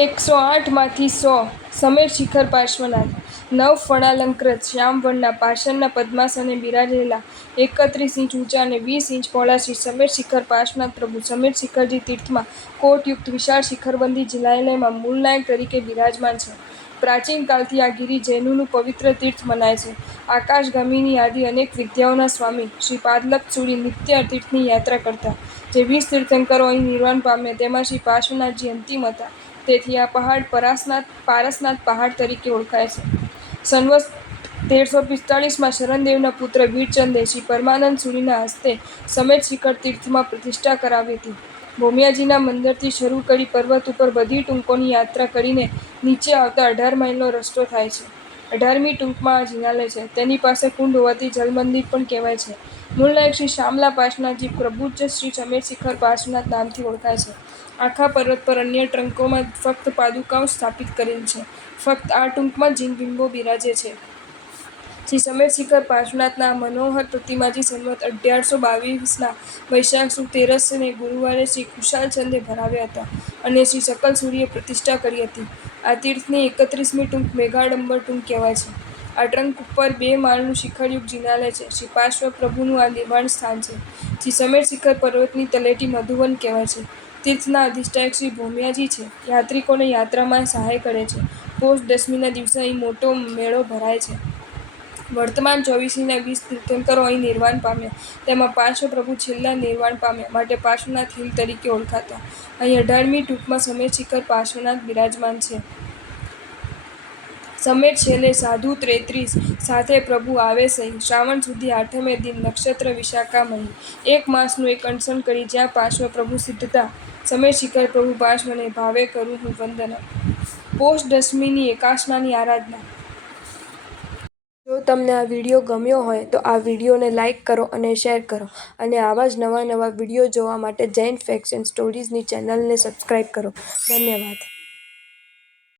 108માંથી 100 સમેર શિખર પાર્શ્વનાથ 9 ફણાલંકૃત શ્યામવર્ણના પાષાણના પદ્માસને બિરાજેલા 31 ઇંચ ઊંચા અને 20 ઇંચ પહોળા શ્રી સમેર શિખર પાર્શ્વનાથ પ્રભુ સમેર શિખરજી તીર્થમાં કોટયુક્ત વિશાળ શિખરબંધી જિલ્લાલયમાં મૂળનાયક તરીકે બિરાજમાન છે. પ્રાચીન કાળથી આ ગિરિ જૈનોનું પવિત્ર તીર્થ મનાય છે. આકાશગામીની આદિ અનેક વિદ્યાઓના સ્વામી શ્રી પાદલપસુડી નિત્ય તીર્થની યાત્રા કરતા. જે 20 તીર્થંકરો અહીં નિર્વાણ પામ્યા તેમાં શ્રી પાર્શ્વનાથજી અંતિમ હતા. તેથી આ પહાડ પારસનાથ પહાડ તરીકે ઓળખાય છે. સંવત્ 1345માં શરણદેવના પુત્ર વીરચંદે શ્રી પરમાનંદ સુરીના હસ્તે સમેર શિખર તીર્થમાં પ્રતિષ્ઠા કરાવી હતી. ભોમિયાજીના મંદિરથી શરૂ કરી પર્વત ઉપર બધી ટૂંકોની યાત્રા કરીને નીચે આવતા 18 માઇલનો રસ્તો થાય છે. 18મી ટૂંકમાં આ જિનાલય છે. તેની પાસે કુંડ હોવાથી જલમંદિર પણ કહેવાય છે. મૂળનાયક શ્રી શામલા પાર્શ્વનાથજી પ્રભુ જ શ્રી સમેર શિખર પાર્શ્વનાથ નામથી ઓળખાય છે. આખા પર્વત પર અન્ય ટ્રંકોમાં ફક્ત પાદુકાઓ સ્થાપિત કરેલ છે. ફક્ત આ ટૂંકમાં જ બિંબો બિરાજે છે. શ્રી સમેર શિખર પાર્શ્વનાથના આ મનોહર પ્રતિમાજી સંવત 1822ના વૈશાખ સુદ 13ને ગુરુવારે શ્રી ખુશાલચંદે ભરાવ્યા હતા અને શ્રી સકલ સૂરીએ પ્રતિષ્ઠા કરી હતી. આ તીર્થની 31મી ટૂંક મેઘાડંબર ટૂંક કહેવાય છે. આ ટ્રંક ઉપર 2 માળનું શિખરયુક્ત જિનાલય છે. શ્રી પાર્શ્વ પ્રભુનું આ નિર્વાણ સ્થાન છે. શ્રી સમેર શિખર પર્વતની તલેટી મધુવન કહેવાય છે. તીર્થના અધિષ્ઠાયક શ્રી ભોમિયાજી છે. યાત્રિકોને યાત્રામાં સહાય કરે છે. પોષ દશમીના દિવસે અહીં મોટો મેળો ભરાય છે. વર્તમાન 24ના 20 તીર્થંકરો અહીં નિર્વાણ પામ્યા. તેમાં પાર્શ્વ પ્રભુ છેલ્લા નિર્વાણ પામ્યા માટે પાર્શ્વનાથ હિલ તરીકે ઓળખાતા. અહીં 18મી ટૂંકમાં સમેર શિખર પાર્શ્વનાથ બિરાજમાન છે. સમેર છેલ્લે સાધુ 33 સાથે પ્રભુ આવે સહી. શ્રાવણ સુધી 8મે દિન નક્ષત્ર વિશાખા મહી. 1 માસનું એક અનશન કરી જ્યાં પાર્શ્વ પ્રભુ સિદ્ધતા. સમેર શિખર પ્રભુ પાર્શ્વને ભાવે કરું હું વંદના. પોષ દશમીની એકાસનાની આરાધના. જો તમને આ વિડીયો ગમ્યો હોય તો આ વિડીયોને લાઇક કરો અને શેર કરો અને આવા જ નવા વિડીયો જોવા માટે જૈન ફેક્ટ્સ એન્ડ સ્ટોરીઝની ચેનલને સબસ્ક્રાઇબ કરો. ધન્યવાદ.